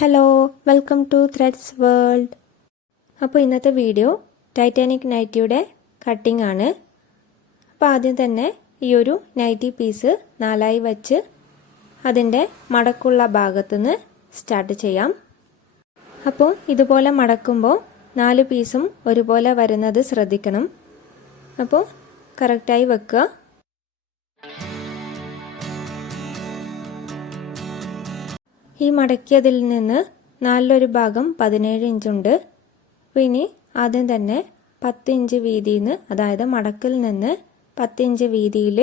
Hello welcome to threads world അപ്പോൾ ഇന്നത്തെ video Titanic നൈറ്റിയുടെ cutting ആണ്. അപ്പോൾ ആദ്യം തന്നെ ഈ ഒരു നൈറ്റി പീസ് നാലായി വച്ച് അതിന്റെ മടക്കുള്ള ഭാഗത്തുനിന്ന് സ്റ്റാർട്ട് ചെയ്യാം. അപ്പോൾ ഇതുപോലെ മടക്കുമ്പോൾ നാല് പീസും ഒരുപോലെ വരുന്നത് ശ്രദ്ധിക്കണം. അപ്പോൾ കറക്റ്റായി വെക്കുക. ഈ മടക്കിയതിൽ നിന്ന് നാലിലൊരു ഭാഗം പതിനേഴ് ഇഞ്ചുണ്ട്. അപ്പോൾ ഇനി ആദ്യം തന്നെ പത്ത് ഇഞ്ച് വീതിയിൽ നിന്ന് അതായത് മടക്കിൽ നിന്ന് പത്ത് ഇഞ്ച് വീതിയിൽ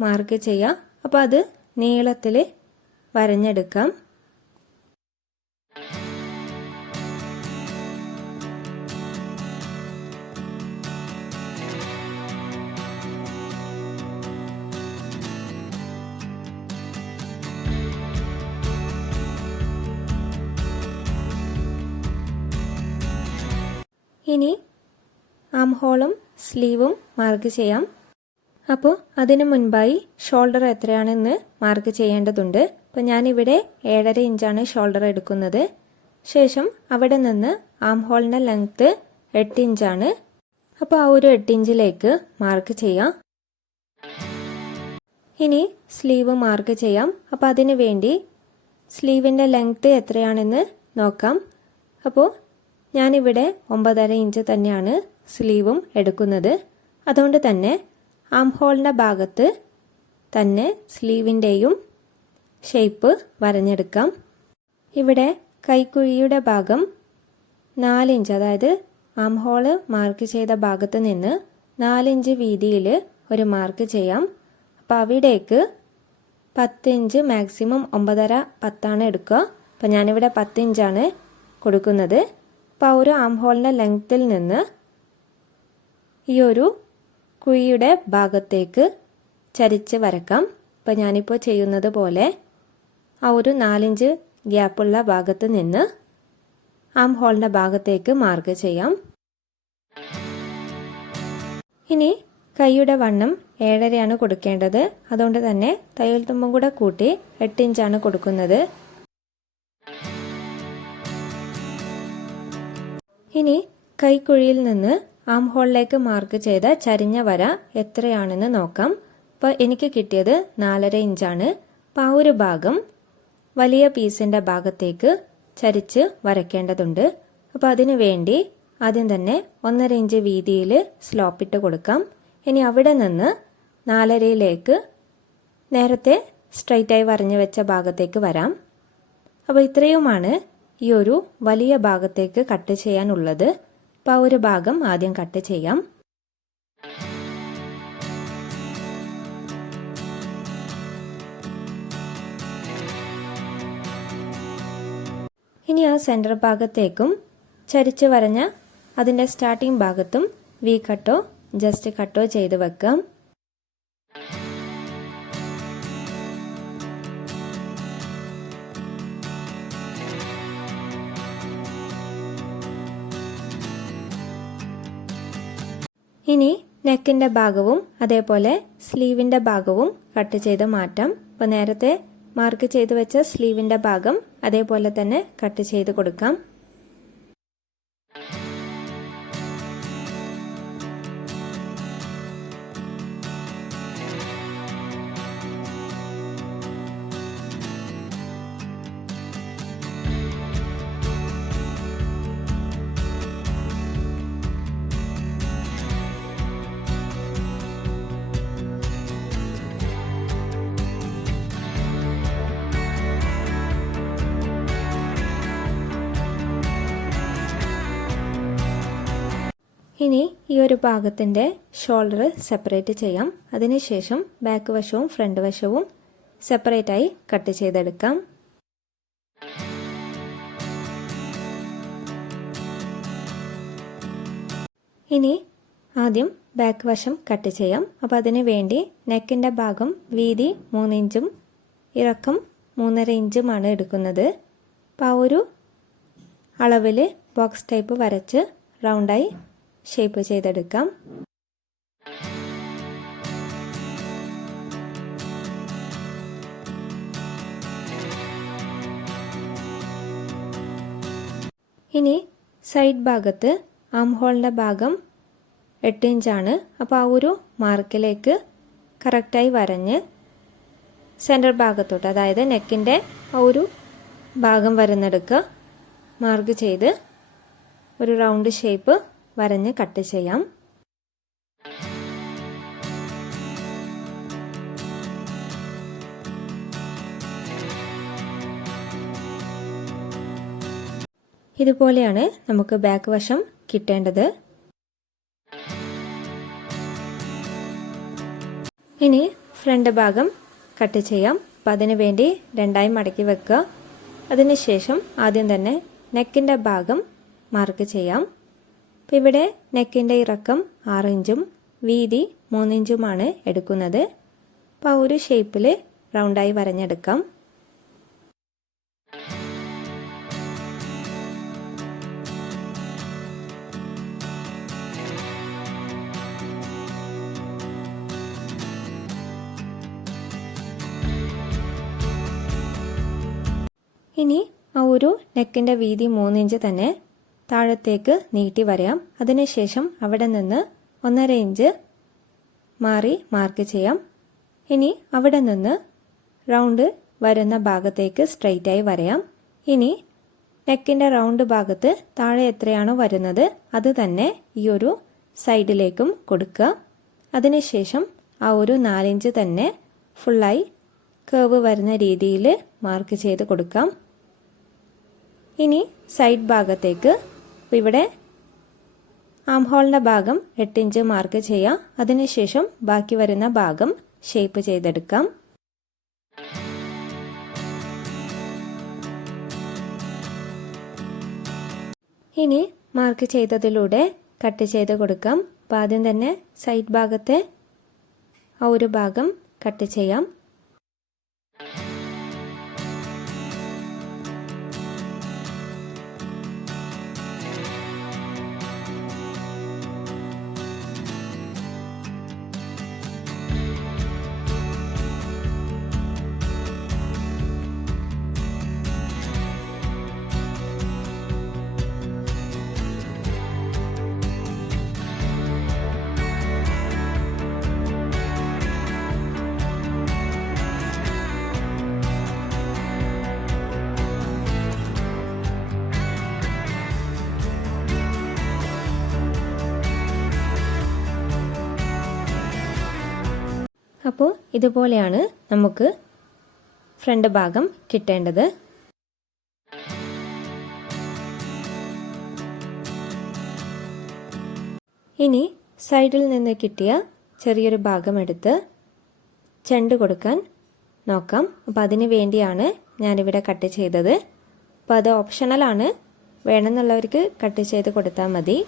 മാർക്ക് ചെയ്യാം. അപ്പോൾ അത് നീളത്തിൽ വരഞ്ഞെടുക്കാം. ഇനി ആം ഹോളും സ്ലീവും മാർക്ക് ചെയ്യാം. അപ്പോൾ അതിനു മുൻപായി ഷോൾഡർ എത്രയാണെന്ന് മാർക്ക് ചെയ്യേണ്ടതുണ്ട്. അപ്പോൾ ഞാനിവിടെ ഏഴര ഇഞ്ചാണ് ഷോൾഡർ എടുക്കുന്നത്. ശേഷം അവിടെ നിന്ന് ആം ഹോളിന്റെ ലെങ്ത്ത് എട്ട് ഇഞ്ചാണ്. അപ്പോൾ ആ ഒരു എട്ട് ഇഞ്ചിലേക്ക് മാർക്ക് ചെയ്യാം. ഇനി സ്ലീവ് മാർക്ക് ചെയ്യാം. അപ്പോൾ അതിനു വേണ്ടി സ്ലീവിന്റെ ലെങ്ത്ത് എത്രയാണെന്ന് നോക്കാം. അപ്പോൾ ഞാനിവിടെ ഒമ്പതര ഇഞ്ച് തന്നെയാണ് സ്ലീവും എടുക്കുന്നത്. അതുകൊണ്ട് തന്നെ ആം ഹോളിന്റെ ഭാഗത്ത് തന്നെ സ്ലീവിന്റെയും ഷേപ്പ് വരഞ്ഞെടുക്കാം. ഇവിടെ കൈക്കുഴിയുടെ ഭാഗം നാലിഞ്ച് അതായത് ആം ഹോൾ മാർക്ക് ചെയ്ത ഭാഗത്ത് നിന്ന് നാലിഞ്ച് വീതിയിൽ ഒരു മാർക്ക് ചെയ്യാം. അപ്പോൾ അവിടേക്ക് പത്തിഞ്ച് മാക്സിമം ഒമ്പതര പത്താണ് എടുക്കുക. അപ്പോൾ ഞാനിവിടെ പത്തിഞ്ചാണ് കൊടുക്കുന്നത്. അപ്പോൾ ഒരു ആം ഹോളിന്റെ ലെങ്ത്തിൽ നിന്ന് ഈ ഒരു കുഴിയുടെ ഭാഗത്തേക്ക് ചരിച്ച് വരക്കാം. അപ്പോൾ ഞാനിപ്പോൾ ചെയ്യുന്നത് പോലെ ആ ഒരു നാലിഞ്ച് ഗ്യാപ്പുള്ള ഭാഗത്ത് നിന്ന് ആം ഹോളിന്റെ ഭാഗത്തേക്ക് മാർക്ക് ചെയ്യാം. ഇനി കൈയുടെ വണ്ണം ഏഴരയാണ് കൊടുക്കേണ്ടത്. അതുകൊണ്ട് തന്നെ തയ്യൽ തുമ്പും കൂടെ കൂട്ടി എട്ട് ഇഞ്ചാണ് കൊടുക്കുന്നത്. ഇനി കൈക്കുഴിയിൽ നിന്ന് ആം ഹോളിലേക്ക് മാർക്ക് ചെയ്ത ചരിഞ്ഞ വര എത്രയാണെന്ന് നോക്കാം. അപ്പോൾ എനിക്ക് കിട്ടിയത് നാലര ഇഞ്ചാണ്. അപ്പോൾ ആ ഒരു ഭാഗം വലിയ പീസിന്റെ ഭാഗത്തേക്ക് ചരിച്ച് വരയ്ക്കേണ്ടതുണ്ട്. അപ്പോൾ അതിനു വേണ്ടി ആദ്യം തന്നെ ഒന്നര ഇഞ്ച് വീതിയിൽ സ്ലോപ്പിട്ട് കൊടുക്കാം. ഇനി അവിടെ നിന്ന് നാലരയിലേക്ക് നേരത്തെ സ്ട്രൈറ്റായി വരഞ്ഞു വെച്ച ഭാഗത്തേക്ക് വരാം. അപ്പോൾ ഇത്രയുമാണ് ഈ ഒരു വലിയ ഭാഗത്തേക്ക് കട്ട് ചെയ്യാനുള്ളത് അപ്പോൾ ആ ഒരു ഭാഗം ആദ്യം കട്ട് ചെയ്യാം. ഇനി ആ സെന്റർ ഭാഗത്തേക്കും ചരിച്ച് വരഞ്ഞ അതിന്റെ സ്റ്റാർട്ടിംഗ് ഭാഗത്തും വി കട്ടോ ജസ്റ്റ് കട്ടോ ചെയ്ത് വെക്കാം. ഇനി നെക്കിന്റെ ഭാഗവും അതേപോലെ സ്ലീവിന്റെ ഭാഗവും കട്ട് ചെയ്ത് മാറ്റാം. അപ്പോൾ നേരത്തെ മാർക്ക് ചെയ്ത് വെച്ച സ്ലീവിന്റെ ഭാഗം അതേപോലെ തന്നെ കട്ട് ചെയ്ത് കൊടുക്കാം. ഇനി ഈ ഒരു ഭാഗത്തിന്റെ ഷോൾഡർ സെപ്പറേറ്റ് ചെയ്യാം. അതിനുശേഷം ബാക്ക് വശവും ഫ്രണ്ട് വശവും സെപ്പറേറ്റായി കട്ട് ചെയ്തെടുക്കാം. ഇനി ആദ്യം ബാക്ക് വശം കട്ട് ചെയ്യാം. അപ്പോൾ അതിന് വേണ്ടി നെക്കിന്റെ ഭാഗം വീതി മൂന്നിഞ്ചും ഇറക്കം മൂന്നര ഇഞ്ചുമാണ് എടുക്കുന്നത്. അപ്പോൾ ആ ഒരു അളവിൽ ബോക്സ് ടൈപ്പ് വരച്ച് റൗണ്ടായി ഷേപ്പ് ചെയ്തെടുക്കാം. ഇനി സൈഡ് ഭാഗത്ത് ആം ഹോളിന്റെ ഭാഗം എട്ട് ഇഞ്ചാണ് അപ്പോൾ ആ ഒരു മാർക്കിലേക്ക് കറക്റ്റായി വരഞ്ഞ് സെന്റർ ഭാഗത്തോട്ട് അതായത് നെക്കിന്റെ ആ ഒരു ഭാഗം വരുന്നെടുക്കുക. മാർക്ക് ചെയ്ത് ഒരു റൗണ്ട് ഷേപ്പ് വരഞ്ഞ് കട്ട് ചെയ്യാം. ഇതുപോലെയാണ് നമുക്ക് ബാക്ക് വശം കിട്ടേണ്ടത്. ഇനി ഫ്രണ്ട് ഭാഗം കട്ട് ചെയ്യാം. അപ്പം അതിന് വേണ്ടി രണ്ടായി മടക്കി വെക്കുക. അതിനുശേഷം ആദ്യം തന്നെ നെക്കിന്റെ ഭാഗം മാർക്ക് ചെയ്യാം. അപ്പം ഇവിടെ നെക്കിന്റെ ഇറക്കം ആറിഞ്ചും വീതി മൂന്നിഞ്ചുമാണ് എടുക്കുന്നത്. അപ്പോൾ ആ ഒരു ഷേപ്പിൽ റൗണ്ടായി വരഞ്ഞെടുക്കാം. ഇനി ആ ഒരു നെക്കിന്റെ വീതി മൂന്നിഞ്ച് തന്നെ താഴത്തേക്ക് നീട്ടി വരയാം അതിനുശേഷം അവിടെ നിന്ന് ഒന്നര ഇഞ്ച് മാറി മാർക്ക് ചെയ്യാം. ഇനി അവിടെ നിന്ന് റൗണ്ട് വരുന്ന ഭാഗത്തേക്ക് സ്ട്രെയിറ്റ് ആയി വരയാം. ഇനി നെക്കിന്റെ റൗണ്ട് ഭാഗത്ത് താഴെ എത്രയാണോ വരുന്നത് അത് തന്നെ ഈ ഒരു സൈഡിലേക്കും കൊടുക്കുക. അതിനുശേഷം ആ ഒരു നാലിഞ്ച് തന്നെ ഫുള്ളായി കേവ് വരുന്ന രീതിയിൽ മാർക്ക് ചെയ്ത് കൊടുക്കാം. ഇനി സൈഡ് ഭാഗത്തേക്ക് ഇവിടെ ആം ഹോളിന്റെ ഭാഗം എട്ട് ഇഞ്ച് മാർക്ക് ചെയ്യാം. അതിനുശേഷം ബാക്കി വരുന്ന ഭാഗം ഷേപ്പ് ചെയ്തെടുക്കാം. ഇനി മാർക്ക് ചെയ്തതിലൂടെ കട്ട് ചെയ്ത് കൊടുക്കാം. അപ്പം ആദ്യം തന്നെ സൈഡ് ഭാഗത്തെ ആ ഒരു ഭാഗം കട്ട് ചെയ്യാം. അപ്പോൾ ഇതുപോലെയാണ് നമുക്ക് ഫ്രണ്ട് ഭാഗം കിട്ടേണ്ടത്. ഇനി സൈഡിൽ നിന്ന് കിട്ടിയ ചെറിയൊരു ഭാഗം എടുത്ത് ചെണ്ട് കൊടുക്കാൻ നോക്കാം. അപ്പോൾ അതിന് വേണ്ടിയാണ് ഞാനിവിടെ കട്ട് ചെയ്തത്. അപ്പോൾ അത് ഓപ്ഷണലാണ് വേണമെന്നുള്ളവർക്ക് കട്ട് ചെയ്ത് കൊടുത്താൽ മതി.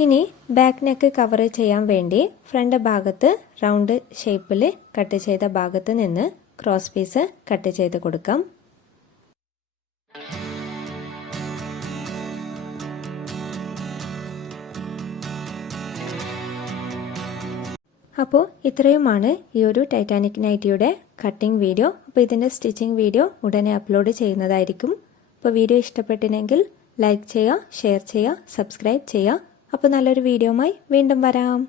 ഇനി ബാക്ക് നെക്ക് കവർ ചെയ്യാൻ വേണ്ടി ഫ്രണ്ട് ഭാഗത്ത് റൗണ്ട് ഷേപ്പിൽ കട്ട് ചെയ്ത ഭാഗത്ത് നിന്ന് ക്രോസ് പീസ് കട്ട് ചെയ്ത് കൊടുക്കാം. അപ്പോൾ ഇത്രയുമാണ് ഈ ഒരു ടൈറ്റാനിക് നൈറ്റിയുടെ കട്ടിംഗ് വീഡിയോ അപ്പോൾ ഇതിന്റെ സ്റ്റിച്ചിങ് വീഡിയോ ഉടനെ അപ്ലോഡ് ചെയ്യുന്നതായിരിക്കും. അപ്പോൾ വീഡിയോ ഇഷ്ടപ്പെട്ടിനെങ്കിൽ ലൈക്ക് ചെയ്യുക ഷെയർ ചെയ്യുക സബ്സ്ക്രൈബ് ചെയ്യുക. അപ്പോൾ നല്ലൊരു വീഡിയോയുമായി വീണ്ടും വരാം.